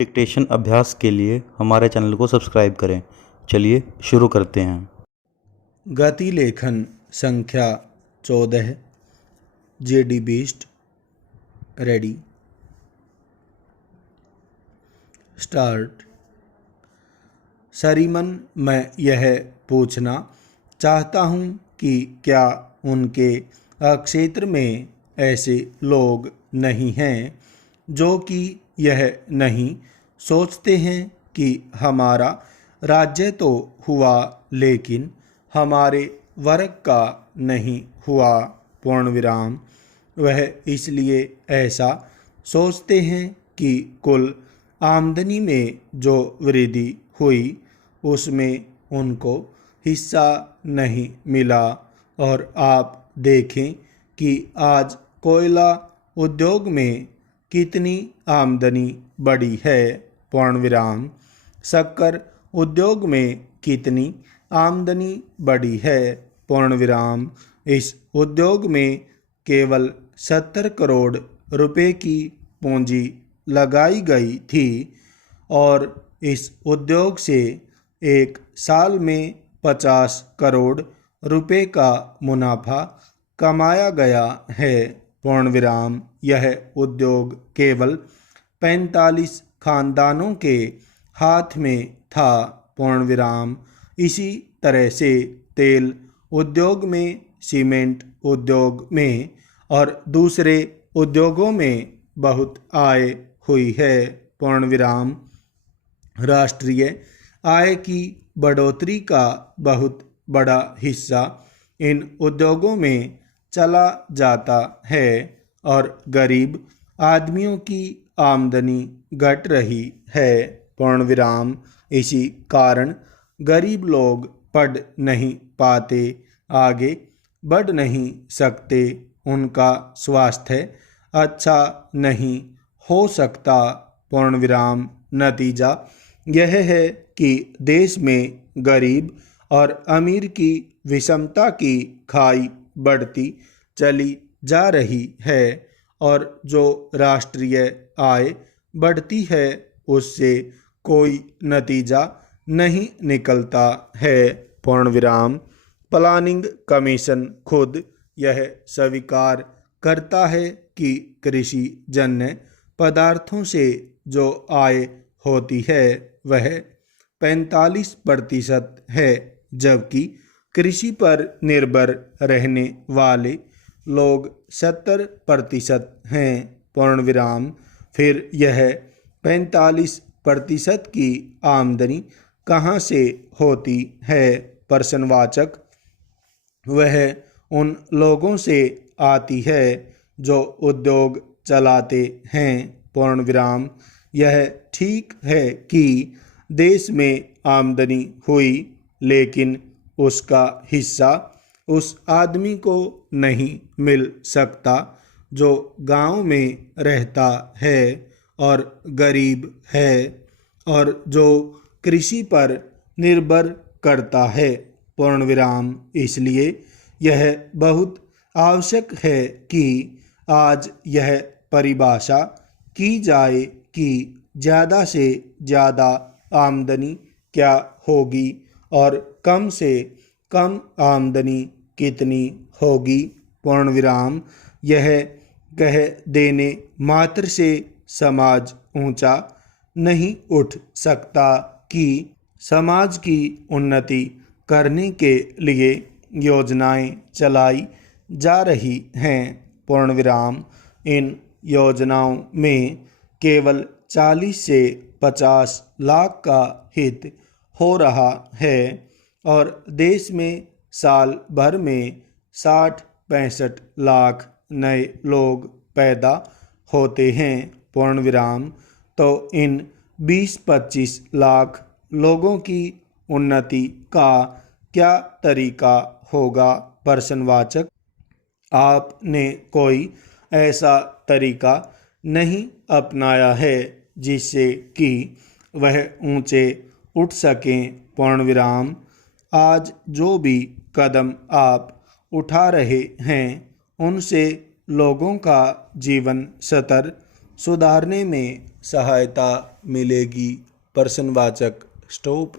Dictation अभ्यास के लिए हमारे चैनल को सब्सक्राइब करें। चलिए शुरू करते हैं। गति लेखन संख्या 14 जेडी बीस्ट रेडी स्टार्ट। सरीमन, मैं यह पूछना चाहता हूँ कि क्या उनके क्षेत्र में ऐसे लोग नहीं हैं जो कि यह नहीं सोचते हैं कि हमारा राज्य तो हुआ लेकिन हमारे वर्ग का नहीं हुआ पूर्ण विराम। वह इसलिए ऐसा सोचते हैं कि कुल आमदनी में जो वृद्धि हुई उसमें उनको हिस्सा नहीं मिला। और आप देखें कि आज कोयला उद्योग में कितनी आमदनी बढ़ी है पूर्ण विराम। शक्कर उद्योग में कितनी आमदनी बढ़ी है पूर्ण विराम। इस उद्योग में केवल 70 करोड़ रुपए की पूंजी लगाई गई थी और इस उद्योग से एक साल में 50 करोड़ रुपए का मुनाफा कमाया गया है पूर्ण विराम। यह उद्योग केवल 45 खानदानों के हाथ में था पूर्ण विराम। इसी तरह से तेल उद्योग में, सीमेंट उद्योग में और दूसरे उद्योगों में बहुत आय हुई है पूर्ण विराम। राष्ट्रीय आय की बढ़ोतरी का बहुत बड़ा हिस्सा इन उद्योगों में चला जाता है और गरीब आदमियों की आमदनी घट रही है पूर्ण विराम। इसी कारण गरीब लोग पढ़ नहीं पाते, आगे बढ़ नहीं सकते, उनका स्वास्थ्य अच्छा नहीं हो सकता पूर्ण विराम। नतीजा यह है कि देश में गरीब और अमीर की विषमता की खाई बढ़ती चली जा रही है और जो राष्ट्रीय आय बढ़ती है उससे कोई नतीजा नहीं निकलता है पूर्ण विराम। प्लानिंग कमीशन खुद यह स्वीकार करता है कि कृषि जन्य पदार्थों से जो आय होती है वह 45% है, जबकि कृषि पर निर्भर रहने वाले लोग 70% हैं पूर्ण विराम। फिर यह 45% की आमदनी कहाँ से होती है प्रश्नवाचक। वह उन लोगों से आती है जो उद्योग चलाते हैं पूर्ण विराम। यह ठीक है कि देश में आमदनी हुई लेकिन उसका हिस्सा उस आदमी को नहीं मिल सकता जो गांव में रहता है और गरीब है और जो कृषि पर निर्भर करता है पूर्ण विराम। इसलिए यह बहुत आवश्यक है कि आज यह परिभाषा की जाए कि ज़्यादा से ज़्यादा आमदनी क्या होगी और कम से कम आमदनी कितनी होगी पूर्ण विराम। यह कह देने मात्र से समाज ऊंचा नहीं उठ सकता कि समाज की उन्नति करने के लिए योजनाएं चलाई जा रही हैं पूर्ण विराम। इन योजनाओं में केवल 40 से 50 लाख का हित हो रहा है और देश में साल भर में 60-65 लाख नए लोग पैदा होते हैं पूर्ण विराम। तो इन 20-25 लाख लोगों की उन्नति का क्या तरीका होगा प्रश्नवाचक। आपने कोई ऐसा तरीका नहीं अपनाया है जिससे कि वह ऊंचे उठ सकें पूर्ण विराम। आज जो भी कदम आप उठा रहे हैं उनसे लोगों का जीवन स्तर सुधारने में सहायता मिलेगी। प्रश्नवाचक स्टॉप।